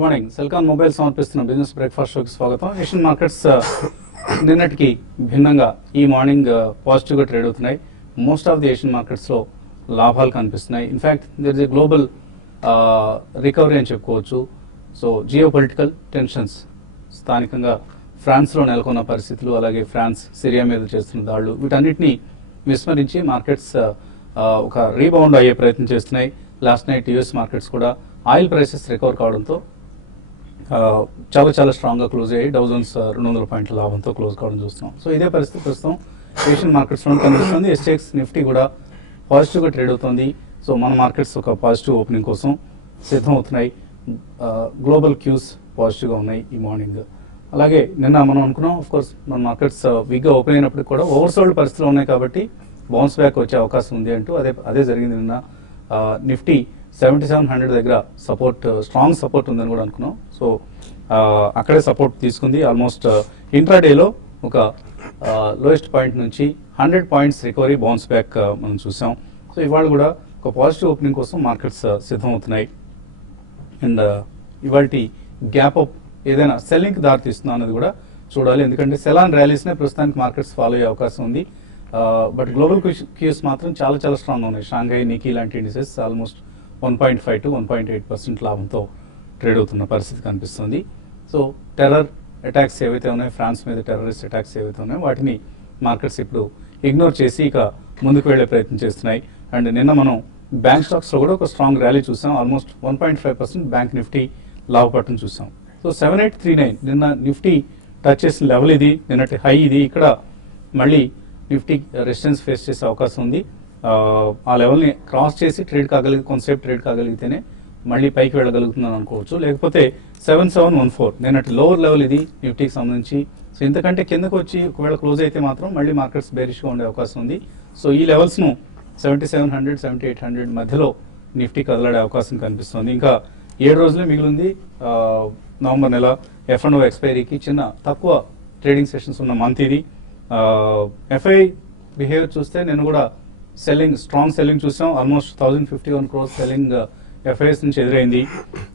Good morning. Celkon mobile సమర్పిస్తున్న business breakfast షోకి స్వాగతం. ఏషియన్ మార్కెట్స్ నిన్నటికి భిన్నంగా ఈ మార్నింగ్ పాజిటివ్గా ట్రేడ్ అవుతున్నాయి. మోస్ట్ ఆఫ్ ది ఏషియన్ మార్కెట్స్లో లాభాలు కనిపిస్తున్నాయి. In fact there is a global recovery అని చెప్పుకోవచ్చు. సో జియో పొలిటికల్ టెన్షన్స్, స్థానికంగా ఫ్రాన్స్లో నెలకొన్న పరిస్థితులు, అలాగే ఫ్రాన్స్ సిరియా మీద చేస్తున్న దాడులు, వీటన్నిటిని విస్మరించి మార్కెట్స్ ఒక రీబౌండ్ అయ్యే ప్రయత్నం చేస్తున్నాయి. లాస్ట్ నైట్ యూఎస్ మార్కెట్స్ కూడా ఆయిల్ ప్రైసెస్ రికవర్ కావడంతో చాలా స్ట్రాంగ్గా క్లోజ్ అయ్యి డౌ జోన్స్ 200 పాయింట్ల లాభంతో క్లోజ్ కావడం చూస్తున్నాం. సో ఇదే పరిస్థితి ప్రస్తుతం ఏషియన్ మార్కెట్స్లో కనిపిస్తుంది. ఎస్టెక్స్ నిఫ్టీ కూడా పాజిటివ్గా ట్రేడ్ అవుతుంది. సో మన మార్కెట్స్ ఒక పాజిటివ్ ఓపెనింగ్ కోసం సిద్ధం అవుతున్నాయి. గ్లోబల్ క్యూస్ పాజిటివ్గా ఉన్నాయి ఈ మార్నింగ్. అలాగే నిన్న మనం అనుకున్నాం, ఆఫ్ కోర్స్ మన మార్కెట్స్ వీక్గా ఓపెన్ అయినప్పటికీ కూడా ఓవర్సోల్డ్ పరిస్థితులు ఉన్నాయి కాబట్టి బౌన్స్ బ్యాక్ వచ్చే అవకాశం ఉంది అంటూ అదే జరిగింది. నిన్న నిఫ్టీ 7700 దగ్గర సపోర్ట్, స్ట్రాంగ్ సపోర్ట్ ఉందని కూడా అనుకున్నాం. సో అక్కడే సపోర్ట్ తీసుకుంది. ఆల్మోస్ట్ ఇంట్రాడేలో ఒక లోయెస్ట్ పాయింట్ నుంచి 100 పాయింట్స్ రికవరీ, బౌన్స్ బ్యాక్ మనం చూసాం. సో ఇవాళ కూడా ఒక పాజిటివ్ ఓపెనింగ్ కోసం మార్కెట్స్ సిద్ధం అవుతున్నాయి. అండ్ ఇవాళ గ్యాప్ అప్ ఏదైనా సెల్లింగ్కి దారితీస్తుందా అన్నది కూడా చూడాలి. ఎందుకంటే సెలాన్ ర్యాలీస్నే ప్రస్తుతానికి మార్కెట్స్ ఫాలో అయ్యే అవకాశం ఉంది. బట్ గ్లోబల్ క్యూస్ మాత్రం చాలా స్ట్రాంగ్ ఉన్నాయి. షాంఘై, నికీ లాంటి ఇండిసెస్ ఆల్మోస్ట్ 1.5 to 1.8% లాభంతో ట్రేడ్ అవుతున్న పరిస్థితి కనిపిస్తుంది. సో టెర్రర్ అటాక్స్ ఏవైతే ఉన్నాయో, ఫ్రాన్స్ మీద టెర్రరిస్ట్ అటాక్స్ ఏవైతే ఉన్నాయో వాటిని మార్కెట్స్ ఇప్పుడు ఇగ్నోర్ చేసి ఇక ముందుకు వెళ్లే ప్రయత్నం చేస్తున్నాయి. అండ్ నిన్న మనం బ్యాంక్ స్టాక్స్లో కూడా ఒక స్ట్రాంగ్ ర్యాలీ చూసాం. ఆల్మోస్ట్ 1.5% బ్యాంక్ నిఫ్టీ లాభపడటం చూసాం. సో 7839 నిన్న నిఫ్టీ టచ్ చేసిన లెవెల్ ఇది, నిన్నటి హై ఇది. ఇక్కడ మళ్ళీ నిఫ్టీ రెసిస్టెన్స్ ఫేస్ చేసే అవకాశం ఉంది. ఆ లెవెల్ని క్రాస్ చేసి కొంతసేపు ట్రేడ్ కాగలిగితేనే మళ్ళీ పైకి వెళ్ళగలుగుతుందని అనుకోవచ్చు. లేకపోతే 7714 నిన్నటి లోవర్ లెవెల్ ఇది నిఫ్టీకి సంబంధించి. సో ఇంతకంటే కిందకు వచ్చి ఒకవేళ క్లోజ్ అయితే మాత్రం మళ్ళీ మార్కెట్స్ బేరిష్గా ఉండే అవకాశం ఉంది. సో ఈ లెవెల్స్ను 7700, 7800 మధ్యలో నిఫ్టీ కదలాడే అవకాశం కనిపిస్తుంది. ఇంకా 7 రోజులే మిగిలింది. నవంబర్ నెల F&O ఎక్స్పైరీకి చిన్న తక్కువ ట్రేడింగ్ సెషన్స్ ఉన్న మంత్ ఇది. ఎఫ్ఐ బిహేవియర్ చూస్తే నేను కూడా స్ట్రాంగ్ సెల్లింగ్ చూసాం. ఆల్మోస్ట్ 1051 crores సెల్లింగ్ ఎఫ్ఐఎస్ నుంచి ఎదురైంది.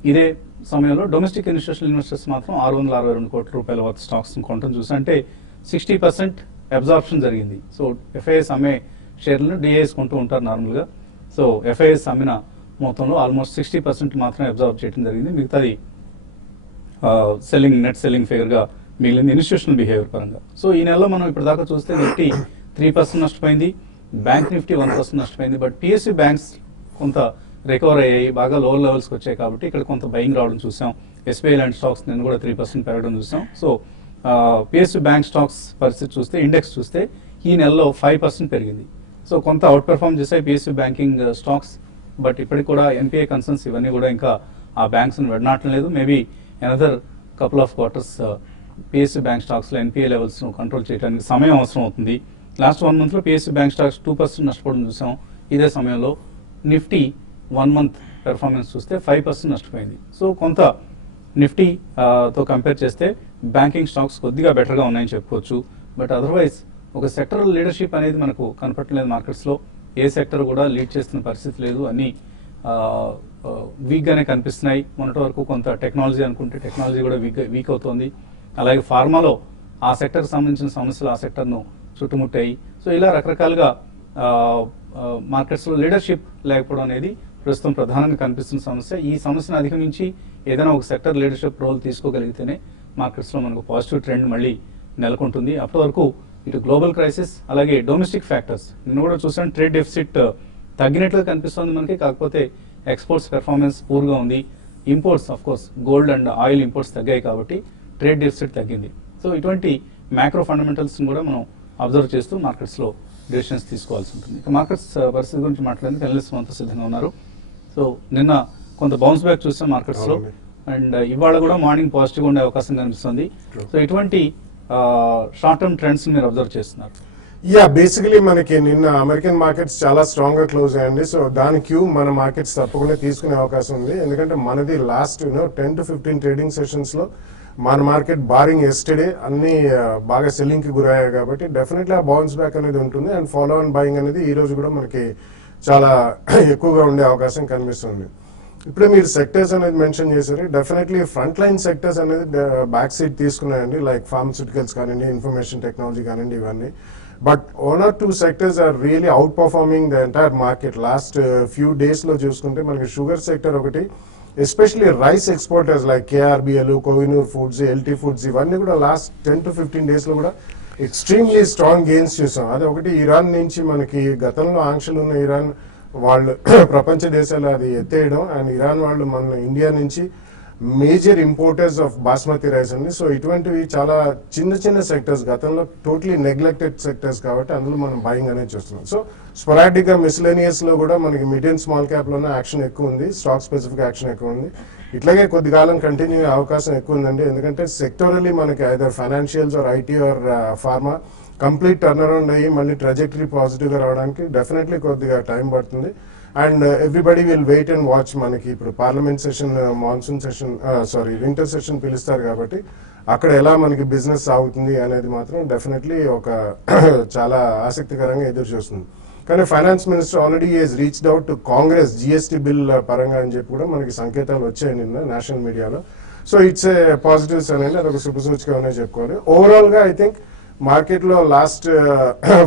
ఇదే సమయంలో డొమెస్టిక్ ఇన్స్టిట్యూషనల్ ఇన్వెస్టర్స్ మాత్రం 662 కోట్ల రూపాయల వర్త్ స్టాక్స్ కొనడం చూసాం. అంటే 60% అబ్జార్ప్షన్ జరిగింది. సో ఎఫ్ఐఎస్ అమ్మే షేర్లను డిఐఎస్ కొంటూ ఉంటారు నార్మల్గా. సో ఎఫ్ఐఎస్ అమ్మిన మొత్తంలో ఆల్మోస్ట్ 60% మాత్రమే అబ్జార్బ్ చేయడం జరిగింది. మిగతాది నెట్ సెల్లింగ్ ఫిగర్గా మిగిలింది ఇన్స్టిట్యూషనల్ బిహేవియర్ పరంగా. సో ఈ నెలలో మనం ఇప్పటిదాకా చూస్తే నిఫ్టీ 3% నష్టపోయింది, బ్యాంక్ నిఫ్టీ 1% నష్టపోయింది. బట్ పిఎస్యూ బ్యాంక్స్ కొంత రికవర్ అయ్యాయి, బాగా లోవర్ లెవెల్స్కి వచ్చాయి కాబట్టి ఇక్కడ కొంత బయింగ్ రావడం చూసాం. ఎస్బీఐ లాంటి స్టాక్స్ నేను కూడా 3% పెరగడం చూసాం. సో పిఎస్యూ బ్యాంక్ స్టాక్స్ పరిస్థితి చూస్తే, ఇండెక్స్ చూస్తే ఈ నెలలో 5% పెరిగింది. సో కొంత అవుట్ పెర్ఫార్మ్ చేశాయి పిఎస్యూ బ్యాంకింగ్ స్టాక్స్. బట్ ఇప్పటికి కూడా ఎన్పిఏ కన్సర్న్స్ ఇవన్నీ కూడా ఇంకా ఆ బ్యాంక్స్ని వెడనాటం లేదు. Maybe another couple of quarters PSU bank స్టాక్స్లో ఎన్పిఏ లెవెల్స్ను కంట్రోల్ చేయడానికి సమయం అవసరం అవుతుంది. లాస్ట్ 1 monthలో పిఎస్యూ బ్యాంక్ స్టాక్స్ 2% నష్టపోవడం చూసాం. ఇదే సమయంలో నిఫ్టీ 1 month పెర్ఫార్మెన్స్ చూస్తే 5% నష్టపోయింది. సో కొంత నిఫ్టీ తో కంపేర్ చేస్తే బ్యాంకింగ్ స్టాక్స్ కొద్దిగా బెటర్గా ఉన్నాయని చెప్పుకోవచ్చు. బట్ అదర్వైజ్ ఒక సెక్టరల్ లీడర్షిప్ అనేది మనకు కనపడలేదు మార్కెట్స్లో. ఏ సెక్టర్ కూడా లీడ్ చేస్తున్న పరిస్థితి లేదు. అన్నీ వీక్గానే కనిపిస్తున్నాయి. మొన్నటి వరకు కొంత టెక్నాలజీ అనుకుంటే టెక్నాలజీ కూడా వీక్ అవుతోంది. అలాగే ఫార్మాలో ఆ సెక్టర్కి సంబంధించిన సమస్యలు ఆ సెక్టర్ను చుట్టుముట్టాయి. సో ఇలా రకరకాలుగా మార్కెట్స్లో లీడర్షిప్ లేకపోవడం అనేది ప్రస్తుతం ప్రధానంగా కనిపిస్తున్న సమస్య. ఈ సమస్యను అధిగమించి ఏదైనా ఒక సెక్టర్ లీడర్షిప్ రోల్ తీసుకోగలిగితేనే మార్కెట్స్లో మనకు పాజిటివ్ ట్రెండ్ మళ్ళీ నెలకొంటుంది. అప్పటి వరకు ఇటు గ్లోబల్ క్రైసిస్ అలాగే డొమెస్టిక్ ఫ్యాక్టర్స్ నిన్న కూడా చూసాం. ట్రేడ్ డెఫిసిట్ తగ్గినట్లుగా కనిపిస్తుంది మనకి. కాకపోతే ఎక్స్పోర్ట్స్ పెర్ఫార్మెన్స్ పూర్గా ఉంది. Imports of course gold and oil imports తగ్గాయి కాబట్టి ట్రేడ్ డెఫిసిట్ తగ్గింది. సో ఇటువంటి మ్యాక్రో ఫండమెంటల్స్ని కూడా మనం అబ్జర్వ్ చేస్తూ మార్కెట్స్లో డెసిషన్స్ తీసుకోవాల్సి ఉంటుంది. ఇక మార్కెట్స్ పరిస్థితి గురించి మాట్లాడేందుకు అనలిస్ట్ అంతా సిద్ధంగా ఉన్నారు. సో నిన్న కొంత బౌన్స్ బ్యాక్ చూసాం మార్కెట్స్లో. అండ్ ఇవాళ కూడా మార్నింగ్ పాజిటివ్గా ఉండే అవకాశం కనిపిస్తుంది. సో ఇటువంటి షార్ట్ టర్మ్ ట్రెండ్స్ మీరు అబ్జర్వ్ చేస్తున్నారు. బేసికలీ మనకి నిన్న అమెరికన్ మార్కెట్స్ చాలా స్ట్రాంగ్ గా క్లోజ్ అయ్యండి. సో దాని క్యూ మన మార్కెట్స్ తప్పకుండా తీసుకునే అవకాశం ఉంది. ఎందుకంటే మనది లాస్ట్ 10 to 15 ట్రేడింగ్ సెషన్స్ లో మన మార్కెట్ బారింగ్ ఎస్టర్డే అన్ని బాగా సెల్లింగ్ కి గురయ్యాయి కాబట్టి డెఫినెట్లీ ఆ బౌన్స్ బ్యాక్ అనేది ఉంటుంది. అండ్ ఫాలో ఆన్ బయింగ్ అనేది ఈ రోజు కూడా మనకి చాలా ఎక్కువగా ఉండే అవకాశం కనిపిస్తుంది. ఇప్పుడే మీరు సెక్టర్స్ అనేది మెన్షన్ చేశారు. డెఫినెట్లీ ఫ్రంట్ లైన్ సెక్టర్స్ అనేది బ్యాక్ సీట్ తీసుకున్నాయండి, లైక్ ఫార్మస్యూటికల్స్ కానివ్వండి, ఇన్ఫర్మేషన్ టెక్నాలజీ కానివ్వండి, ఇవన్నీ. But 1 or 2 sectors are really outperforming the entire market. Last few డేస్లో చూసుకుంటే మనకి షుగర్ సెక్టర్ ఒకటి, especially rice exporters like KRBL, Kohinoor foods, LT foods, ఇవన్నీ కూడా లాస్ట్ 10 to 15 డేస్లో కూడా ఎక్స్ట్రీమ్లీ స్ట్రాంగ్ గెయిన్స్ చూసాం. అది ఒకటి. ఇరాన్ నుంచి మనకి గతంలో ఆంక్షలు ఉన్న ఇరాన్ వాళ్ళు ప్రపంచ దేశాలు అది ఎత్తేయడం, అండ్ ఇరాన్ వాళ్ళు మన ఇండియా నుంచి major importers of basmati rice అండి. సో ఇటువంటివి చాలా చిన్న చిన్న సెక్టర్స్, గతంలో టోటలీ నెగ్లెక్టెడ్ సెక్టర్స్ కాబట్టి అందులో మనం బయింగ్ అనేది చూస్తున్నాం. సో స్పొరాటిక్ గా మిస్లేనియస్ లో కూడా మనకి మిడ్ అండ్ స్మాల్ క్యాప్ లోనే యాక్షన్ ఎక్కువ ఉంది, స్టాక్ స్పెసిఫిక్ యాక్షన్ ఎక్కువ ఉంది. ఇట్లాగే కొద్ది కాలం కంటిన్యూ అయ్యే అవకాశం ఎక్కువ ఉందండి, ఎందుకంటే సెక్టోరల్లీ మనకి either financials or IT or pharma complete turn around అయ్యి మళ్ళీ ట్రాజెక్టరీ పాజిటివ్ గా రావడానికి డెఫినెట్లీ కొద్దిగా టైం పడుతుంది. And everybody will wait and watch. మనకి ఇప్పుడు parliament session, monsoon session, winter session పిలుస్తారు కాబట్టి అక్కడ ఎలా మనకి బిజినెస్ సాగుతుంది అనేది మాత్రం డెఫినెట్లీ ఒక చాలా ఆసక్తికరంగా ఎదురు చూస్తుంది. కానీ finance minister already is reached out to Congress GST bill పరంగా అని చెప్పి కూడా మనకి సంకేతాలు వచ్చాయి నిన్న నేషనల్ మీడియాలో. సో ఇట్స్ ఏ పాజిటివ్స్ అనేది అదొక శుభసూచికగానే చెప్పుకోవాలి. ఓవరాల్ గా ఐ థింక్ మార్కెట్ లో లాస్ట్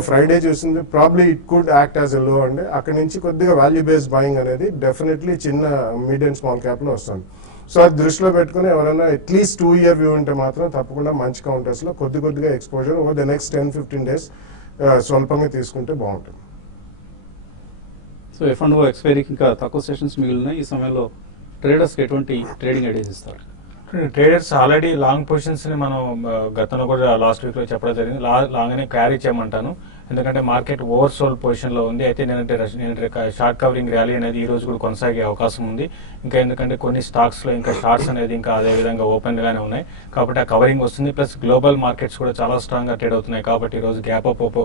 ఫ్రైడే చూసింది probably it could act as a లో అండి. అక్కడి నుంచి కొద్దిగా వాల్యూ బేస్డ్ బయింగ్ అనేది డెఫినెట్లీ చిన్న మిడ్ అండ్ స్మాల్ క్యాప్ లో వస్తుంది. సో అది దృష్టిలో పెట్టుకుని ఎవరైనా అట్లీస్ట్ 2 year వ్యూ ఉంటే మాత్రం తప్పకుండా మంచి కౌంటర్స్ లో కొద్దిగా exposure over the next 10-15 days స్వల్పంగా తీసుకుంటే బాగుంటుంది. సో F&O ఎక్స్పైరీకి ఇంకా తక్కువ సెషన్స్ మిగిలినాయి. ఈ సమయంలో ట్రేడర్స్కి ఎటువంటి ట్రేడింగ్ ఐడియాస్ ఇస్తారు? ట్రేడర్స్ ఆల్రెడీ లాంగ్ పొజిషన్స్ ని మనం గతంలో కూడా లాస్ట్ వీక్ లో చెప్పడం జరిగింది, లాంగ్ నే క్యారీ చేయమంటాను. ఎందుకంటే మార్కెట్ ఓవర్ సోల్డ్ పొజిషన్ లో ఉంది. అయితే నేను షార్ట్ కవరింగ్ ర్యాలీ అనేది ఈ రోజు కూడా కొనసాగే అవకాశం ఉంది. ఇంకా ఎందుకంటే కొన్ని స్టాక్స్ లో ఇంకా షార్ట్స్ అనేది ఇంకా అదే విధంగా ఓపెన్ గానే ఉన్నాయి కాబట్టి ఆ కవరింగ్ వస్తుంది. ప్లస్ గ్లోబల్ మార్కెట్స్ కూడా చాలా స్ట్రాంగ్ గా ట్రేడ్ అవుతున్నాయి కాబట్టి ఈ రోజు గ్యాప్ అప్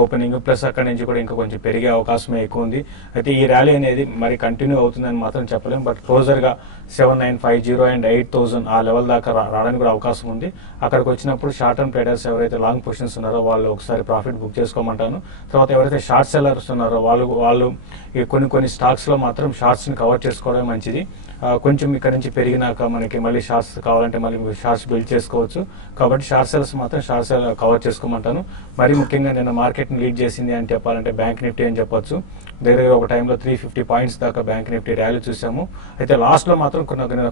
ఓపెనింగ్ ప్లస్ అక్కడి నుంచి కూడా ఇంకా కొంచెం పెరిగే అవకాశమే ఎక్కువ ఉంది. అయితే ఈ ర్యాలీ అనేది మరి కంటిన్యూ అవుతుందని మాత్రం చెప్పలేము. బట్ క్లోజర్ గా 7950 అండ్ 8000 ఆ లెవెల్ దాకా రావడానికి కూడా అవకాశం ఉంది. అక్కడికి వచ్చినప్పుడు షార్ట్ టర్మ్ ట్రేడర్స్ ఎవరైతే లాంగ్ పొజిషన్స్ ఉన్నారో వాళ్ళు ఒకసారి ప్రాఫిట్ బుక్ చేసుకోమంటాను. తర్వాత ఎవరైతే షార్ట్ సెల్లర్స్ ఉన్నారో వాళ్ళు కొన్ని స్టాక్స్ లో మాత్రం షార్ట్స్ ని కవర్ చేసుకోవడం మంచిది. కొంచెం ఇక్కడ నుంచి పెరిగినాక మనకి మళ్ళీ షార్ట్స్ కావాలంటే మళ్ళీ షార్ట్స్ బిల్డ్ చేసుకోవచ్చు. కాబట్టి షార్ట్ సెల్స్ మాత్రం షార్ట్ సెల్ కవర్ చేసుకోమంటాను. మరి ముఖ్యంగా నేను మార్కెట్ ని లీడ్ చేసింది అని చెప్పాలంటే బ్యాంక్ నిఫ్టీ అని చెప్పొచ్చు. దగ్గర ఒక టైంలో 350 పాయింట్స్ దాకా బ్యాంక్ నిఫ్టీ ర్యాలీ చూసాము. అయితే లాస్ట్ లో మాత్రం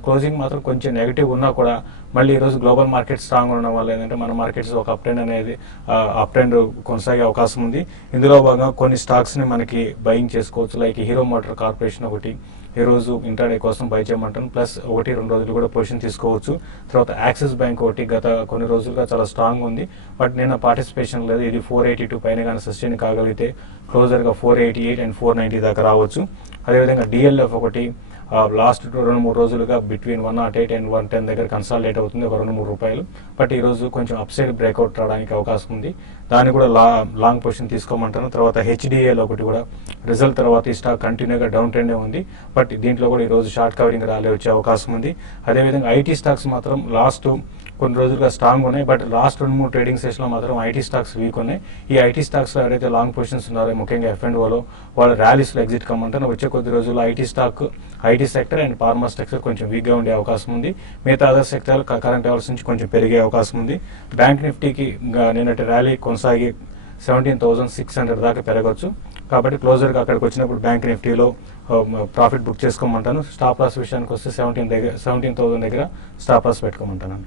క్లోజింగ్ మాత్రం కొంచెం నెగిటివ్ ఉన్నా కూడా మళ్ళీ ఈ రోజు గ్లోబల్ మార్కెట్ స్ట్రాంగ్ ఉండడం వల్ల ఏంటంటే మన మార్కెట్స్ ఒక అప్ ట్రెండ్ కొనసాగే అవకాశం ఉంది. ఇందులో భాగంగా కొన్ని స్టాక్స్ ని మనకి బయింగ్ చేసుకోవచ్చు. లైక్ హీరో మోటార్ కార్పొరేషన్ ఒకటి ఈ రోజు ఇంటర్డే కోసం బై చేయమంటాను. ప్లస్ 1-2 రోజులు కూడా పొజిషన్ తీసుకోవచ్చు. తర్వాత యాక్సిస్ బ్యాంక్ ఒకటి గత కొన్ని రోజులుగా చాలా స్ట్రాంగ్ ఉంది. బట్ నేను పార్టిసిపేషన్ లేదు. ఇది 482 పైన కానీ సస్టైన్ కాగలిగితే క్లోజర్ గా 488 అండ్ 490 దాకా రావచ్చు. అదేవిధంగా డిఎల్ఎఫ్ ఒకటి లాస్ట్ 2-3 రోజులుగా బిట్వీన్ 108 అండ్ 110 దగ్గర కన్సాలిడేట్ అవుతుంది, ఒక 2-3 రూపాయలు. బట్ ఈ రోజు కొంచెం అప్ సైడ్ బ్రేక్అవుట్ రావడానికి అవకాశం ఉంది. దాన్ని కూడా లాంగ్ పొజిషన్ తీసుకోమంటాను. తర్వాత హెచ్డిఎల్ ఒకటి కూడా రిజల్ట్ తర్వాత ఈ స్టాక్ కంటిన్యూగా డౌన్ ట్రెండే ఉంది. బట్ దీంట్లో కూడా ఈ రోజు షార్ట్ కవరింగ్ ర్యాలీ వచ్చే అవకాశం ఉంది. అదేవిధంగా ఐటీ స్టాక్స్ మాత్రం లాస్ట్ కొన్ని రోజులుగా స్ట్రాంగ్ ఉన్నాయి. బట్ లాస్ట్ 2-3 ట్రేడింగ్ సెషన్ లో మాత్రం ఐటీ స్టాక్స్ వీక్ ఉన్నాయి. ఈ ఐటీ స్టాక్స్ లో ఎవరైతే లాంగ్ పొజిషన్స్ ఉన్నారో ముఖ్యంగా F&Oలో వాళ్ళ ర్యాలీస్ లో ఎగ్జిట్ కమ్మంటాను. వచ్చే కొద్ది రోజుల్లో IT sector and pharma sector కొంచెం వీక్ గా ఉండే అవకాశం ఉంది. మిగతా అదర్ సెక్టర్ కరెంట్ లెవెల్స్ నుంచి కొంచెం పెరిగే అవకాశం ఉంది. బ్యాంక్ నిఫ్టీకి నిన్నటి ర్యాలీ కొనసాగి 17,600 దాకా పెరగవచ్చు. కాబట్టి క్లోజర్ గా అక్కడికి వచ్చినప్పుడు బ్యాంక్ నిఫ్టీలో ప్రాఫిట్ బుక్ చేసుకోమంటాను. స్టాప్ లాస్ విషయానికి వస్తే 17,000 దగ్గర స్టాప్ లాస్ పెట్టుకోమంటాను.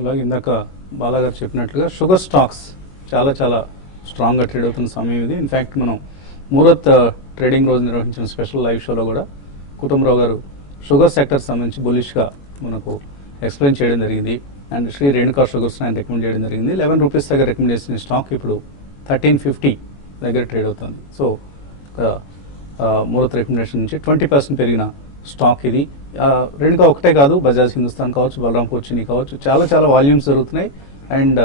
అలాగే ఇందాక బాలాగారు చెప్పినట్లుగా షుగర్ స్టాక్స్ చాలా చాలా స్ట్రాంగ్గా ట్రేడ్ అవుతున్న సమయం ఇది. ఇన్ఫ్యాక్ట్ మనం ముహూర్త్ ట్రేడింగ్ రోజు నిర్వహించిన స్పెషల్ లైవ్ షోలో కూడా కుటుంబరావు గారు షుగర్ సెక్టర్ సంబంధించి బులిష్గా మనకు ఎక్స్ప్లెయిన్ చేయడం జరిగింది. అండ్ శ్రీ రేణుకా షుగర్స్ ఆయన రికమెండ్ చేయడం జరిగింది. 11 రూపీస్ దగ్గర రికమెండ్ చేసిన స్టాక్ ఇప్పుడు 1350 దగ్గర ట్రేడ్ అవుతుంది. సో ముహూర్త్ రికమెండేషన్ నుంచి 20% పెరిగిన స్టాక్ ఇది. రేణుకా ఒకటే కాదు, బజాజ్ హిందుస్థాన్ కావచ్చు, బలరాంపూర్ చిని కావచ్చు, చాలా చాలా వాల్యూమ్స్ జరుగుతున్నాయి. అండ్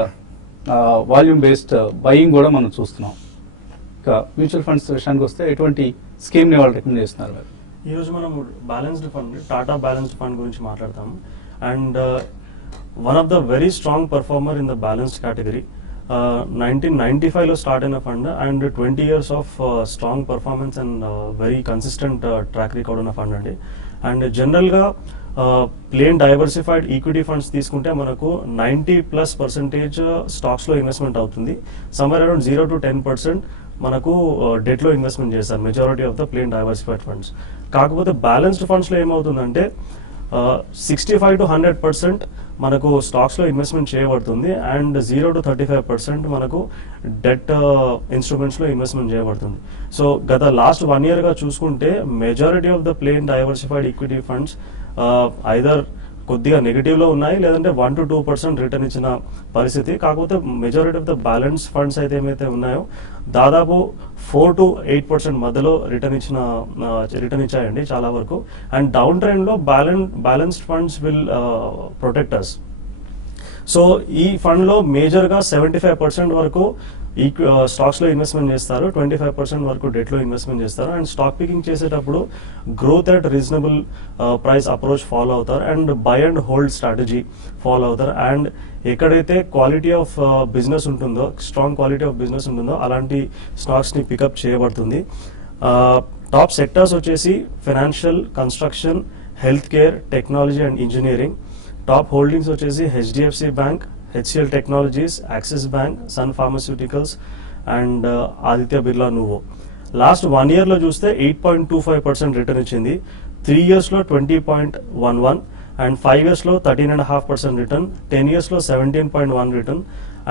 వాల్యూమ్ బేస్డ్ బయింగ్ కూడా మనం చూస్తున్నాం. ఇంకా మ్యూచువల్ ఫండ్స్ విషయానికి వస్తే ఎటువంటి స్కీమ్ని వాళ్ళు రికమెండ్ చేస్తున్నారు? ఈరోజు మనం balanced fund, Tata balanced fund గురించి మాట్లాడతాము. And one of the very strong performer in the balanced category 1995లో స్టార్ట్ అయిన fund and 20 years of strong performance and very consistent track record ఉన్న ఫండ్ అండి. అండ్ జనరల్గా ప్లేన్ డైవర్సిఫైడ్ ఈక్విటీ ఫండ్స్ తీసుకుంటే మనకు 90+% స్టాక్స్లో ఇన్వెస్ట్మెంట్ అవుతుంది. సమ్వేర్ అరౌండ్ 0 to 10% మనకు డెట్లో ఇన్వెస్ట్మెంట్ చేస్తారు majority of the plain diversified funds. కాకపోతే బ్యాలెన్స్డ్ ఫండ్స్లో ఏమవుతుందంటే 65 to 100% మనకు స్టాక్స్లో ఇన్వెస్ట్మెంట్ చేయబడుతుంది అండ్ 0 to 35% మనకు డెట్ ఇన్స్ట్రుమెంట్స్లో ఇన్వెస్ట్మెంట్ చేయబడుతుంది. సో గత లాస్ట్ 1 yearగా చూసుకుంటే majority of the plain diversified equity funds either కొద్దిగా నెగిటివ్లో ఉన్నాయి లేదంటే 1 to 2% రిటర్న్ ఇచ్చిన పరిస్థితి. కాకపోతే majority of the balance funds అయితే ఏమైతే ఉన్నాయో దాదాపు 4 to 8% మధ్యలో రిటర్న్ ఇచ్చాయండి చాలా వరకు. అండ్ డౌన్ ట్రెండ్లో balanced funds will protect us. So ఈ ఫండ్లో మేజర్గా 75% వరకు స్టాక్స్లో ఇన్వెస్ట్మెంట్ చేస్తారు, 25% వరకు డెట్లో ఇన్వెస్ట్మెంట్ చేస్తారు. అండ్ స్టాక్ పికింగ్ చేసేటప్పుడు growth at reasonable price approach follow అవుతారు and buy and hold strategy follow అవుతారు. అండ్ ఎక్కడైతే క్వాలిటీ ఆఫ్ బిజినెస్ ఉంటుందో, స్ట్రాంగ్ క్వాలిటీ ఆఫ్ బిజినెస్ ఉంటుందో అలాంటి స్టాక్స్ని పికప్ చేయబడుతుంది. టాప్ సెక్టర్స్ వచ్చేసి financial, construction, health care, technology and engineering. Top holdings వచ్చేసి HDFC bank, HCL technologies, Axis bank, Sun pharmaceuticals and Aditya Birla Nuvo. Last 1 yearలో చూస్తే 8.25% రిటర్న్ ఇచ్చింది, 3 yearsలో 20.11 and 5 yearsలో 13.5% return, 10 yearsలో 17.1 return.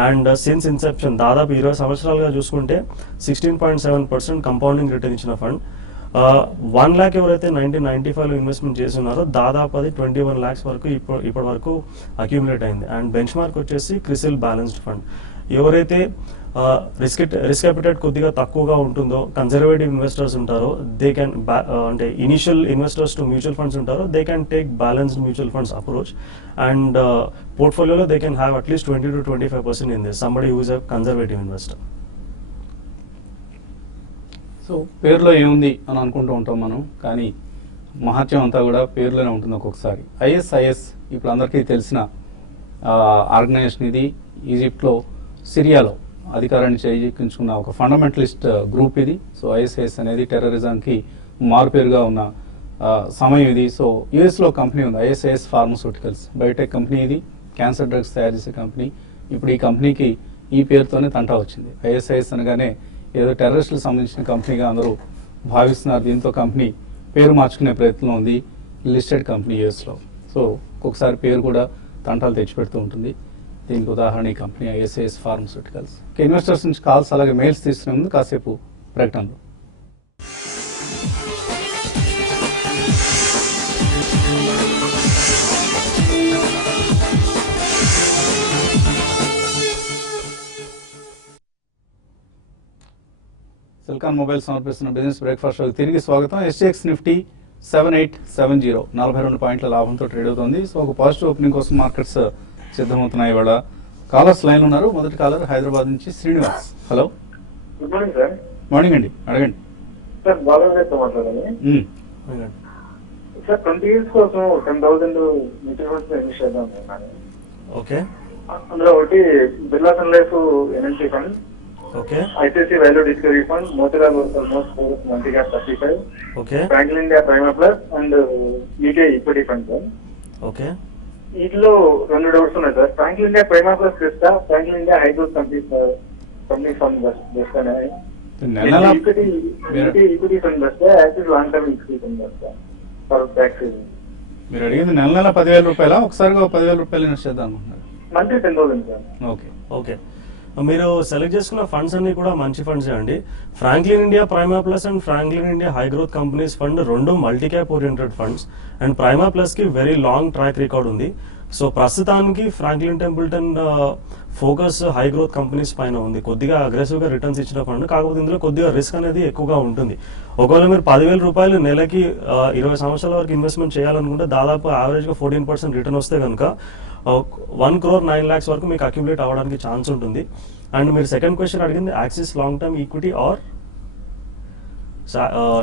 And since Inception దాదాపు 20 సంవత్సరాలుగా చూసుకుంటే 16.7% కంపౌండింగ్ రిటర్న్ ఇచ్చిన ఫండ్. 1 lakh ఎవరైతే 1995లో ఇన్వెస్ట్మెంట్ చేస్తున్నారో దాదాపు అది 21 lakhs వరకు ఇప్పటి వరకు అక్యూములేట్ అయింది. అండ్ బెంచ్ మార్క్ వచ్చేసి క్రిసిల్ బ్యాలెన్స్డ్ ఫండ్. ఎవరైతే రిస్క్ అపిటైట్ కొద్దిగా తక్కువగా ఉంటుందో, కన్జర్వేటివ్ ఇన్వెస్టర్స్ ఉంటారో, దే క్యాన్ అంటే initial investors to mutual funds ఉంటారో they can take balanced mutual funds approach. And పోర్ట్ఫోలియోలో they can have at least 20 to 25% in this, somebody who is a conservative investor. So పేరులో ఏముంది అని అనుకుంటూ ఉంటాం మనం, కానీ మహత్యం అంతా కూడా పేరులోనే ఉంటుంది ఒక్కొక్కసారి. ఐఎస్ఐఎస్ ఇప్పుడు అందరికీ తెలిసిన ఆర్గనైజేషన్ ఇది. ఈజిప్ట్లో సిరియాలో అధికారాన్ని చేజిక్కించుకున్న ఒక ఫండమెంటలిస్ట్ గ్రూప్ ఇది. సో ఐఎస్ఐఎస్ అనేది టెర్రరిజంకి మారుపేరుగా ఉన్న సమయం ఇది. సో యుఎస్లో కంపెనీ ఉంది ఐఎస్ఐఎస్ ఫార్మస్యూటికల్స్, బయోటెక్ కంపెనీ ఇది, క్యాన్సర్ డ్రగ్స్ తయారు చేసే కంపెనీ. ఇప్పుడు ఈ కంపెనీకి ఈ పేరుతోనే తంటా వచ్చింది. ఐఎస్ఐఎస్ అనగానే ఏదో టెర్రరిస్టులకు సంబంధించిన కంపెనీగా అందరూ భావిస్తున్నారు. దీంతో కంపెనీ పేరు మార్చుకునే ప్రయత్నం ఉంది, లిస్టెడ్ కంపెనీ యూఎస్లో. సో ఒక్కొక్కసారి పేరు కూడా తంటాలు తెచ్చిపెడుతూ ఉంటుంది. దీనికి ఉదాహరణ ఈ కంపెనీ ఐఎస్ఐఎస్ ఫార్మస్యూటికల్స్. ఇన్వెస్టర్స్ నుంచి కాల్స్ అలాగే మెయిల్స్ తీసుకునే ముందు కాసేపు ప్రకటనలు. సిల్కాన్ మొబైల్ సమర్పిస్తున్న బిజినెస్ బ్రేక్ఫాస్ట్ షోకి తిరిగి స్వాగతం. ఎస్టీఎక్స్ నిఫ్టీ 7870 42 పాయింట్ల లాభంతో ట్రేడ్ అవుతుంది. సో ఒక పాజిటివ్ ఓపెనింగ్ కోసం మార్కెట్స్ సిద్ధమవుతున్నాయి. ఇవాళ కాలర్స్ లైన్ ఉన్నారు. మొదటి కాలర్ హైదరాబాద్ నుంచి Srinivas. Hello, good morning sir. Morning అండి, అడగండి సార్ బాలరాజు మాట్లాడాలి సార్. 20 years కోసం 10,000 మ్యూచువల్ ఫండ్స్ ఇన్వెస్ట్ చేద్దాం అనుకున్నాను. ఓకే, అందులో ఒకటి Birla Sun Life NLC fund, okay, ICICI value discovery fund, Motilal Most multi cap 35, okay, Franklin India Prima plus and UK equity fund sir. Okay. వీటిలో 2 doubts ఉన్నాయి sir. Franklin India Prima plus బెస్టా, Franklin India high growth company fund best అనేది, equity fund బెస్టా, Axis long term equity fund బెస్టా for tax? మీరు అడిగింది నెల 10,000 రూపాయల ఒకసారిగా 10,000 రూపాయలు ఇన్వెస్ట్ చేద్దాం అనుకుంటున్నారు. Monthly 10,000 sir. Okay, okay. మీరు సెలెక్ట్ చేసుకున్న ఫండ్స్ అన్ని కూడా మంచి ఫండ్స్ అండి. Franklin India Prima plus and Franklin India high growth companies fund 2 multi cap oriented funds. And prima plus కి వెరీ లాంగ్ ట్రాక్ రికార్డ్ ఉంది. సో ప్రస్తుతానికి Franklin Templeton focus high growth companies పైన ఉంది. కొద్దిగా అగ్రెసివ్ గా returns ఇచ్చిన fund, కాకపోతే ఇందులో కొద్దిగా రిస్క్ అనేది ఎక్కువగా ఉంటుంది. ఒకవేళ మీరు 10,000 రూపాయలు నెలకి 20 సంవత్సరాల వరకు ఇన్వెస్ట్మెంట్ చేయాలనుకుంటే దాదాపు యావరేజ్ గా 14% రిటర్న్ వస్తే కనుక 1 crore 9 lakhs వరకు మీకు అక్యుములేట్ అవ్వడానికి ఛాన్స్ ఉంటుంది. అండ్ మీరు సెకండ్ క్వశ్చన్ అడిగింది axis long term equity R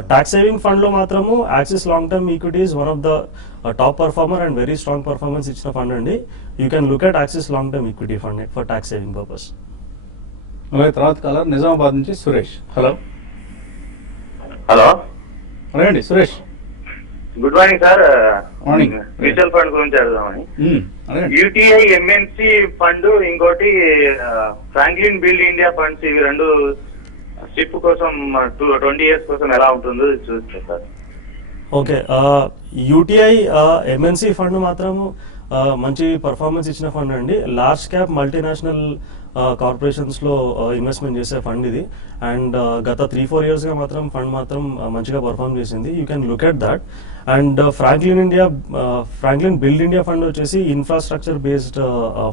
tax saving fund లో మాత్రము axis long term equity is one of the top performer and very strong performance ఇచ్చిన ఫండ్ అండి. You can look at axis long term equity fund for tax saving purpose. అలాగే తర్వాత caller Nizamabad నుంచి Suresh. Hello hello, అడగండి Suresh. Good morning sir. Morning. Mutual fund గురించి అడుగుదామని. అడగండి. UTI MNC fund, ఇంకోటి ఫ్రాంక్లిన్ బిల్డ్ ఇండియా ఫండ్స్, ఇవి రెండు షిప్ కోసం 20 years కోసం ఎలా ఉంటుందో చూస్తే sir. Okay, UTI MNC fund మాత్రము మంచి పర్ఫార్మెన్స్ ఇచ్చిన ఫండ్ అండి. లార్జ్ క్యాప్ మల్టీనేషనల్ కార్పొరేషన్స్లో ఇన్వెస్ట్మెంట్ చేసే ఫండ్ ఇది. అండ్ గత 3-4 yearsగా మాత్రం ఫండ్ మాత్రం మంచిగా పర్ఫామ్ చేసింది. You can look at that. And Franklin build India fund వచ్చేసి ఇన్ఫ్రాస్ట్రక్చర్ బేస్డ్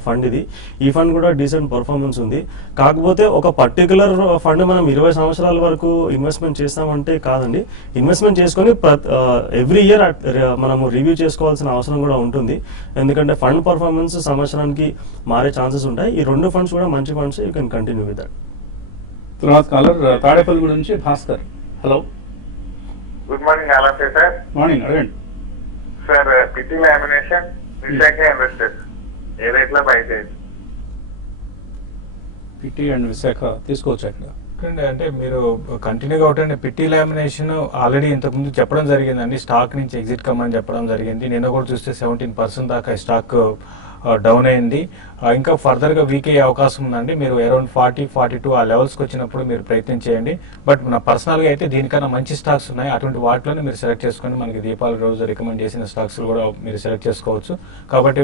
ఫండ్ ఇది. ఈ ఫండ్ కూడా డీసెంట్ పర్ఫార్మెన్స్ ఉంది. కాకపోతే ఒక పర్టికులర్ ఫండ్ మనం 20 సంవత్సరాల వరకు ఇన్వెస్ట్మెంట్ చేస్తామంటే కాదండి. ఇన్వెస్ట్మెంట్ చేసుకొని ఎవ్రీ ఇయర్ మనము రివ్యూ చేసుకోవాల్సిన అవసరం కూడా ఉంటుంది. ఎందుకంటే ఫండ్ పర్ఫార్మెన్స్ సంవత్సరానికి మారే ఛాన్సెస్ ఉంటాయి. ఈ రెండు ఫండ్స్ కూడా మంచి funds. You can continue with that. తర్వాత కాలర్ తాడేపల్లి నుంచి భాస్కర్. హలో గుడ్ మార్నింగ్ నమస్తే సార్. మార్నింగ్. అడగండి. Sir PT lamination Visakha investors ఏ రేట్ లో బై చేయొచ్చు? పిటి అండ్ విశాఖ తీసుకోవచ్చు అక్కడ. అంటే మీరు కంటిన్యూగా ఒకటండి, పిట్టి లామినేషన్ ఆల్రెడీ ఇంతకుముందు చెప్పడం జరిగిందండి, స్టాక్ నుంచి ఎగ్జిట్ కమ్మని చెప్పడం జరిగింది. నిన్న కూడా చూస్తే 17% దాకా స్టాక్ డౌన్ అయింది. ఇంకా ఫర్దర్గా వీక్ అయ్యే అవకాశం ఉందండి. మీరు అరౌండ్ 40-42 ఆ లెవెల్స్కి వచ్చినప్పుడు మీరు ప్రయత్నం చేయండి. బట్ నా పర్సనల్గా అయితే దీనికన్నా మంచి స్టాక్స్ ఉన్నాయి, అటువంటి వాటిలోనే మీరు సెలెక్ట్ చేసుకొని మనకి దీపావళి రోజు రికమెండ్ చేసిన స్టాక్స్ కూడా మీరు సెలెక్ట్ చేసుకోవచ్చు. కాబట్టి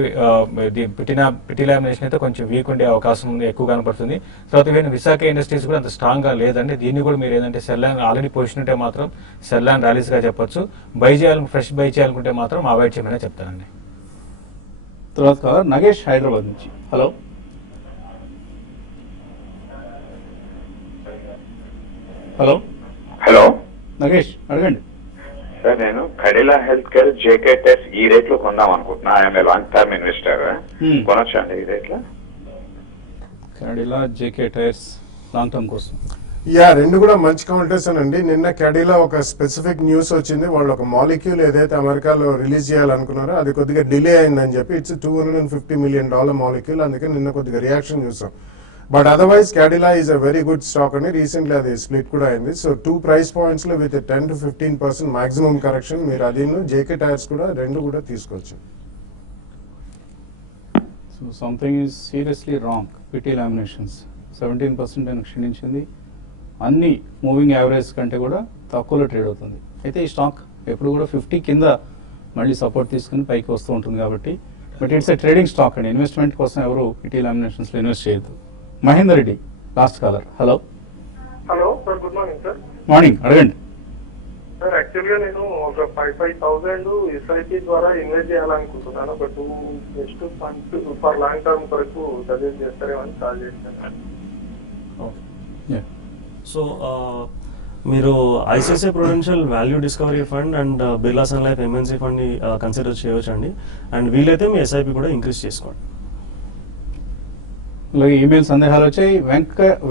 పిటి లామినేషన్ అయితే కొంచెం వీక్ ఉండే అవకాశం ఉంది, ఎక్కువ కనపడుతుంది. తర్వాత ఈవెన్ విశాఖ ఇండస్ట్రీస్ కూడా అంత స్ట్రాంగ్గా లేదండి. దీన్ని కూడా మీరు ఏదంటే సెల్ అండ్ ఆల్రెడీ పొజిషన్ ఉంటే మాత్రం సెల్ అండ్ ర్యాలీస్గా చెప్పొచ్చు. ఫ్రెష్ బై చేయాలనుకుంటే మాత్రం అవాయిడ్ చేయమని చెప్తానండి. తర్వాత కాలర్ నగేష్ హైదరాబాద్ నుంచి. హలో హలో హలో నగేష్ అడగండి. సార్, నేను కడిలా హెల్త్ కేర్ జేకే టెస్ట్ ఈ రేట్ లో కొందాం అనుకుంటున్నా. I'm a long term investor. కొనొచ్చా అండి ఈ రేట్ లో? Cadila JK tyres long term కోసం. రెండు కూడా మంచి కౌంటర్స్ అండి. నిన్న కెడీలో ఒక స్పెసిఫిక్ న్యూస్ వచ్చింది. వాళ్ళు ఒక మాలిక్యూల్ ఏదైతే అమెరికాలో రిలీజ్ చేయాలనుకున్నారో అది కొద్దిగా డిలే అయిందని చెప్పి. It's $250 million molecule. అందుకే నిన్న కొద్దిగా రియాక్షన్ చూసాం. But otherwise Cadila is a very good stock అండి. రీసెంట్లీ అది స్ప్లిట్ కూడా అయింది. సో 2 price points లో విత్ 10 to 15% మాక్సిమం కరెక్షన్. మీరు అది జేకే టైర్స్ కూడా రెండు కూడా తీసుకోవచ్చు. So something is seriously wrong. PT laminations 17% అని క్షీణించింది. అన్ని మూవింగ్ యావరేజ్ కంటే కూడా తక్కువలో ట్రేడ్ అవుతుంది. అయితే ఈ స్టాక్ ఎప్పుడు కూడా 50 కింద మళ్ళీ సపోర్ట్ తీసుకుని పైకి వస్తూ ఉంటుంది కాబట్టి. But it's a trading stock అండి. ఇన్వెస్ట్మెంట్ కోసం ఎవరు పిటి లామినేషన్స్లో ఇన్వెస్ట్ చేయొద్దు. Mahender Reddy last caller. Hello hello sir, good morning sir. Morning. అడగండి. సార్ యాక్చువల్గా నేను ఒక 5,000 ఎస్ఐపి ద్వారా ఇన్వెస్ట్ చేయాలనుకుంటున్నాను. ఒక 2 best funds for long term వరకు సజెస్ట్ చేస్తారేమని కాల్ చేస్తాను. సో మీరు ICICI Prudential value discovery fund and Birla Sun Life MNC ఫండ్ని కన్సిడర్ చేయవచ్చు అండి. అండ్ వీలైతే మీ ఎస్ఐపి కూడా ఇంక్రీజ్ చేసుకోండి. అలాగే ఈమెయిల్ సందేహాలు వచ్చాయి.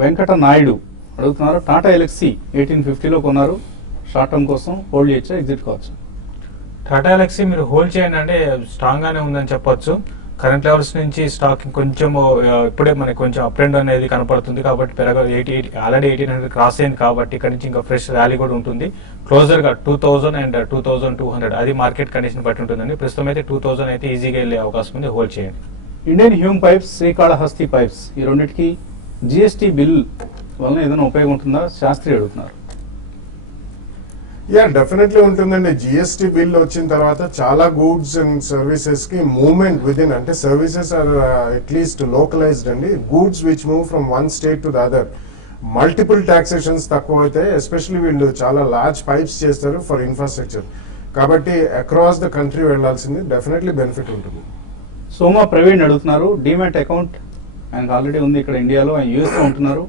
వెంకట నాయుడు అడుగుతున్నారు, టాటా ఎలక్సీ 1850లో కొన్నారు, షార్ట్ టర్మ్ కోసం హోల్డ్ చేయొచ్చా, ఎగ్జిట్ కావచ్చు? టాటా ఎలక్సీ మీరు హోల్డ్ చేయండి, అంటే స్ట్రాంగ్ గానే ఉందని చెప్పొచ్చు. కరెంట్ లెవెల్స్ నుంచి స్టాక్ కొంచెం ఇప్పుడే మనకి కొంచెం అప్ అండ్ అనేది కనపడుతుంది. కాబట్టి ఆల్రెడీ 1800 క్రాస్ అయింది కాబట్టి ఇక్కడ నుంచి ఇంకా ఫ్రెష్ ర్యాలీ కూడా ఉంటుంది. క్లోజర్ గా 2000 అండ్ 2200 అది మార్కెట్ కండిషన్ బట్టి ఉంటుందండి. ప్రస్తుతం అయితే 2000 అయితే ఈజీగా వెళ్ళే అవకాశం ఉంది, హోల్డ్ చేయండి. Indian Hume pipes, Srikalahasti pipes ఈ రెండింటికి జిఎస్టీ బిల్ వలన ఏదైనా ఉపయోగం ఉంటుందా? శాస్త్రి అడుగుతున్నారు. డెఫినెట్లీ ఉంటుందండి. జిఎస్టీ బిల్ వచ్చిన తర్వాత చాలా గూడ్స్ అండ్ సర్వీసెస్ కి మూవ్మెంట్ విత్ ఇన్, అంటే సర్వీసెస్ ఆర్ అట్లీస్ట్ లోకలైజ్డ్ అండి. Goods which move from one state to the other. Multiple taxations తక్కువ అవుతాయి. ఎస్పెషల్లీ వీళ్ళు చాలా లార్జ్ పైప్స్ చేస్తారు ఫర్ ఇన్ఫ్రాస్ట్రక్చర్. కాబట్టి అక్రాస్ ద కంట్రీ వెళ్లాల్సింది, డెఫినెట్లీ బెనిఫిట్ ఉంటుంది. సోమా ప్రవీణ్ అడుగుతున్నారు, డీమ్యాట్ అకౌంట్ ఆయనకు ఆల్రెడీ ఉంది ఇక్కడ ఇండియాలో. ఆయన యూఎస్లో ఉంటున్నారు,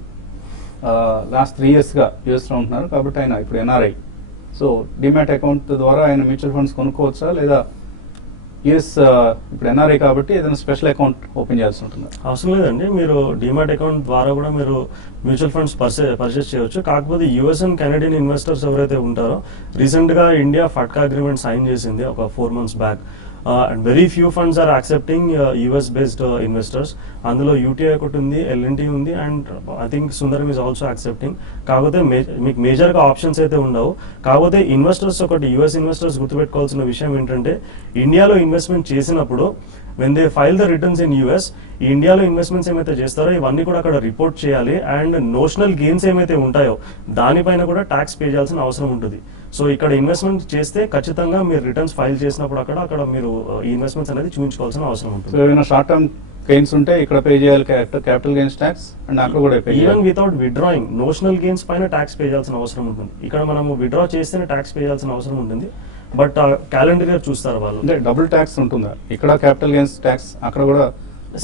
లాస్ట్ 3 yearsగా యూఎస్లో ఉంటున్నారు. కాబట్టి ఆయన ఇప్పుడు ఎన్ఆర్ఐ. సో డీమ్యాట్ అకౌంట్ ద్వారా ఆయన మ్యూచువల్ ఫండ్స్ కొనుక్కోవచ్చా, లేదా యూఎస్ ఇప్పుడు ఎన్ఆర్ఐ కాబట్టి ఏదైనా స్పెషల్ అకౌంట్ ఓపెన్ చేయాల్సి ఉంటుందా? అవసరం లేదండి. మీరు డీమ్యాట్ అకౌంట్ ద్వారా కూడా మీరు మ్యూచువల్ ఫండ్స్ పర్చేస్ చేయవచ్చు. కాకపోతే యూఎస్ అండ్ కెనడియన్ ఇన్వెస్టర్స్ ఎవరైతే ఉంటారో, రీసెంట్గా ఇండియా ఫట్కా అగ్రిమెంట్ సైన్ చేసింది ఒక 4 months back. And very few funds are accepting US based investors. అందులో యూటీఐ ఒకటి ఉంది, ఎల్ఎన్టీ ఉంది, and I think Sundaram is also accepting. కాకపోతే మీకు మేజర్గా ఆప్షన్స్ అయితే ఉండవు. కాకపోతే ఇన్వెస్టర్స్ ఒకటి యూఎస్ ఇన్వెస్టర్స్ గుర్తుపెట్టుకోవాల్సిన విషయం ఏంటంటే, ఇండియాలో ఇన్వెస్ట్మెంట్ చేసినప్పుడు when they file the returns in US, ఈ ఇండియాలో ఇన్వెస్ట్మెంట్స్ ఏమైతే చేస్తారో ఇవన్నీ కూడా అక్కడ రిపోర్ట్ చేయాలి. అండ్ నోషనల్ గెయిన్స్ ఏమైతే ఉంటాయో దానిపైన కూడా ట్యాక్స్ పే చేయాల్సిన అవసరం ఉంటుంది. సో ఇక్కడ ఇన్వెస్ట్మెంట్ చేస్తే ఖచ్చితంగా మీరు రిటర్న్స్ ఫైల్ చేసినప్పుడు అక్కడ మీరు ఈ ఇన్వెస్ట్మెంట్స్ అనేది చూపించుకోవాల్సిన అవసరం సో ఉంటుంది. ఏమైనా షార్ట్ టర్మ్ గెయిన్స్ ఉంటే ఇక్కడ పే చేయాలి క్యాపిటల్ గెయిన్స్ ట్యాక్స్, అండ్ అక్కడ కూడా పే ఈవెన్ చేయాలి. వితౌట్ విత్డ్రాయింగ్ నోషనల్ గెయిన్స్ పైన ట్యాక్స్ పే చేయాల్సిన అవసరం ఉంటుంది. ఇక్కడ మనము విత్డ్రా చేస్తేనే ట్యాక్స్ పే చేయాల్సిన అవసరం ఉంటుంది. బట్ క్యాలెండర్ ఇయర్ చూస్తారు వాళ్ళు. అంటే డబుల్ ట్యాక్స్ ఉంటుందా? ఇక్కడ క్యాపిటల్ గెయిన్స్ ట్యాక్స్, అక్కడ కూడా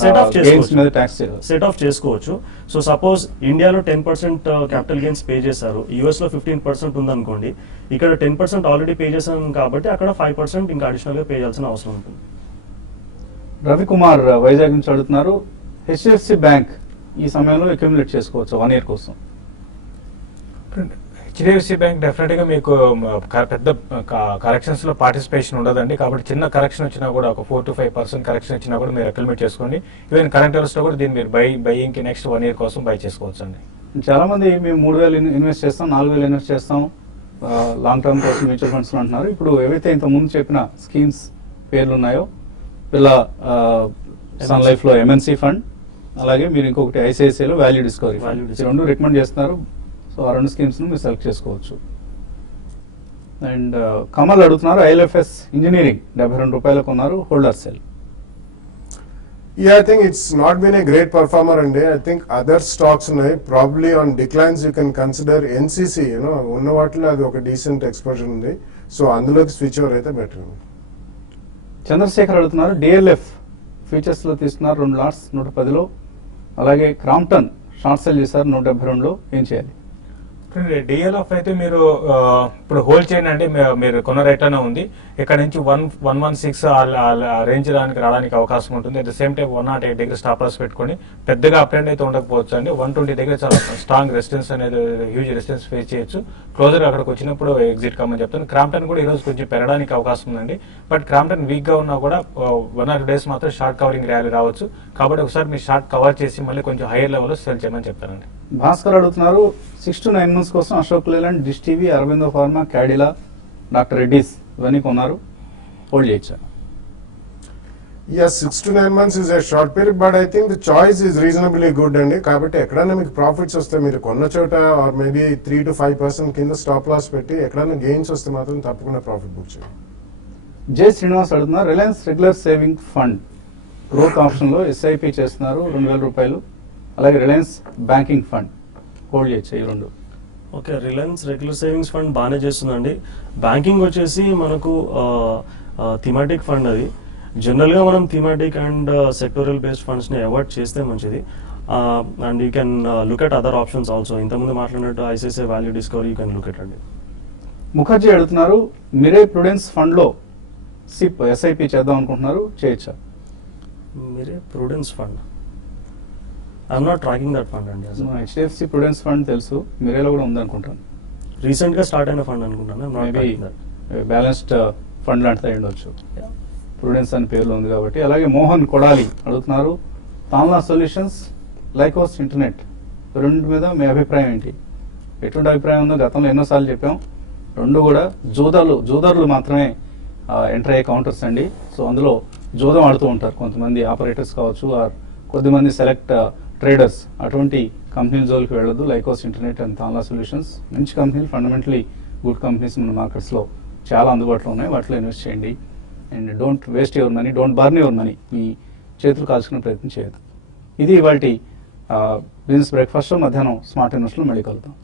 సెట్ ఆఫ్ గెయిన్స్ మీద ట్యాక్స్ చేయాలి. సెట్ ఆఫ్ చేసుకోవచ్చు. సో సపోజ్ ఇండియాలో 10% క్యాపిటల్ గెయిన్స్ పే చేశారు, యూఎస్ లో 15% ఉందనుకోండి. ఇక్కడ 10% ఆల్రెడీ పే చేశాను కాబట్టి అక్కడ 5% ఇంకా అడిషనల్ గా పే చేయాల్సిన అవసరం ఉంటుంది. రవికుమార్ వైజాగ్ నుంచి అడుగుతున్నారు, హెచ్డిఎఫ్సి బ్యాంక్ ఈ సమయంలో అక్యుములేట్ చేసుకోవచ్చు 1 year కోసం? హెచ్డిఎఫ్సి బ్యాంక్ డెఫినెట్ గా మీకు పెద్ద కరెక్షన్స్ లో పార్టిసిపేషన్ ఉండదండి. కాబట్టి చిన్న కరెక్షన్ వచ్చినా కూడా ఒక 4 to 5% కరెక్షన్ వచ్చినా కూడా మీరు అక్యుములేట్ చేసుకోండి. ఈవెన్ కరెంట్ అవర్స్ లో కూడా దీన్ని మీరు బయింగ్ కి నెక్స్ట్ 1 year కోసం బై చేసుకోవచ్చు అండి. చాలా మంది మేము 3,000 ఇన్వెస్ట్ చేస్తాం, 4,000 ఇన్వెస్ట్ చేస్తాం లాంగ్ టర్మ్ కోసం మ్యూచువల్ ఫండ్స్ లో అంటున్నారు. ఇప్పుడు ఏవైతే ఇంత ముందు చెప్పిన స్కీమ్స్ పేర్లు ఉన్నాయో, పిల్ల సన్ లైఫ్ లో ఎంఎన్సీ ఫండ్, అలాగే మీరు ఇంకొకటి ఐసిఐసిఐలో వాల్యూ డిస్కవరీ ఫండ్, ఈ రెండు రికమెండ్ చేస్తున్నారు. సో ఆ 2 స్కీమ్స్ మీరు సెలెక్ట్ చేసుకోవచ్చు. అండ్ కమల్ అడుగుతున్నారు, ఐఎల్ఎఫ్ఎస్ ఇంజనీరింగ్ 72 రూపాయలకు ఉన్నారు, holder cell. Yeah, I think it's not been a great performer and I think other stocks ఉన్నాయి. Probably on declines you can consider NCC, ఉన్న వాటిలో అది ఒక డీసెంట్ ఎక్స్పోజర్ ఉంది. సో అందులోకి స్విచ్ ఓవర్ అయితే బెటర్. చంద్రశేఖర్ అడుగుతున్నారు, డిఎల్ఎఫ్ ఫ్యూచర్స్ లో తీసుకున్నారు 2 లాట్స్ 110లో, అలాగే క్రాంప్టన్ షార్ట్ సెల్ చేశారు 172లో, ఏం చేయాలి? డిఎల్ఎఫ్ అయితే మీరు ఇప్పుడు హోల్డ్ చేయండి అండి. మీరు కొన్న రేట్ అనే ఉంది. ఇక్కడ నుంచి 116 రేంజ్ రావడానికి అవకాశం ఉంటుంది. అట్ ద సేమ్ టైం 108 దగ్గర స్టాప్ లాస్ పెట్టుకొని పెద్దగా అప్ ట్రెండ్ అయితే ఉండకపోవచ్చు అండి. 120 దగ్గర చాలా స్ట్రాంగ్ రెసిస్టెన్స్ అనేది, హ్యూజ్ రెసిస్టెన్స్ ఫేస్ చేయొచ్చు. క్లోజర్ అక్కడికి వచ్చినప్పుడు ఎగ్జిట్ కమ్మని చెప్తాను. క్రాంప్టన్ కూడా ఈ రోజు కొంచెం పెరగడానికి అవకాశం ఉందండి. బట్ క్రాంప్టన్ వీక్ గా ఉన్నా కూడా 1 or 2 days మాత్రం షార్ట్ కవరింగ్ ర్యాలీ రావచ్చు. కాబట్టి ఒకసారి మీరు షార్ట్ కవర్ చేసి మళ్ళీ కొంచెం హైయర్ లెవెల్లో సెల్ చేయమని చెప్తానండి. భాస్కర్ అడుగుతున్నారు, 6 to 9 months కోసం Ashok Leyland, Dish TV, Aurobindo pharma, Cadila, doctor Reddy's ఇవన్నీ కొన్నారు, హోల్డ్ చేయొచ్చా? Yes, 6 to 9 months is a short period, but I think the choice is reasonably good అండి. కాబట్టి ఎక్కడైనా మీకు ప్రాఫిట్స్ వస్తే మీరు కొన్న చోట ఆర్ మేబీ 3 to 5% కింద స్టాప్ లాస్ పెట్టి ఎక్కడైనా గెయిన్స్ వస్తే మాత్రం తప్పకుండా ప్రాఫిట్ బుక్ చేయండి. జే శ్రీనివాస్ అడుగుతున్నారు, Reliance regular saving fund growth option లో ఎస్ఐపి చేస్తున్నారు 2,000 రూపాయలు, అలాగే రిలయన్స్ బ్యాంకింగ్ ఫండ్, హోల్డ్ చేయొచ్చు ఈ 2? Okay, Reliance regular savings fund బాగానే చేస్తుందండి. బ్యాంకింగ్ వచ్చేసి మనకు థీమాటిక్ ఫండ్. అది జనరల్గా మనం థీమాటిక్ అండ్ సెక్టోరియల్ బేస్డ్ ఫండ్స్ని అవాయిడ్ చేస్తే మంచిది. And you can look at other options also. ఇంతకుముందు మాట్లాడినట్టు ICICI value discovery you can look at అండి. ముఖర్జీ అడుగుతున్నారు, మిరే ప్రుడెన్స్ ఫండ్ లో సిప్ ఎస్ఐపి చేద్దాం అనుకుంటున్నారు, చేయొచ్చా? Mirae prudence fund, I'm not tracking that fund అండి. హెచ్డిఎఫ్సి ప్రుడెన్స్ ఫండ్ తెలుసు, మిరేలో కూడా ఉంది అనుకుంటాను. రీసెంట్ గా స్టార్ట్ అయిన ఫండ్ అనుకుంటాను. మేబీ బ్యాలెన్స్డ్ ఫండ్ లాంటిది అయి ఉండొచ్చు, ప్రుడెన్స్ అని పేర్లు ఉంది కాబట్టి. అలాగే మోహన్ కొడాలి అడుగుతున్నారు, తాన్లా సొల్యూషన్స్, లైకోస్ ఇంటర్నెట్, 2 మీద మీ అభిప్రాయం ఏంటి? ఎటువంటి అభిప్రాయం ఉందో గతంలో ఎన్నోసార్లు చెప్పాం. 2 కూడా జూదర్లు మాత్రమే ఎంటర్ అయ్యే కౌంటర్స్ అండి. సో అందులో జూదం ఆడుతూ ఉంటారు కొంతమంది ఆపరేటర్స్ కావచ్చు, ఆర్ కొద్దిమంది సెలెక్ట్ ట్రేడర్స్. అటువంటి కంపెనీల జోలికి వెళ్ళొద్దు. Lycos internet and Tanla solutions మంచి కంపెనీలు, ఫండమెంటలీ గుడ్ కంపెనీస్ మన మార్కెట్స్లో చాలా అందుబాటులో ఉన్నాయి, వాటిలో ఇన్వెస్ట్ చేయండి. And don't waste your money, don't burn your money, మీ చేతులు కాల్చుకునే ప్రయత్నం చేయదు. ఇది ఇవాళ బిజినెస్ బ్రేక్ఫాస్ట్. మధ్యాహ్నం స్మార్ట్ ఇన్వెస్ట్లో మళ్ళీ కలుద్దాం.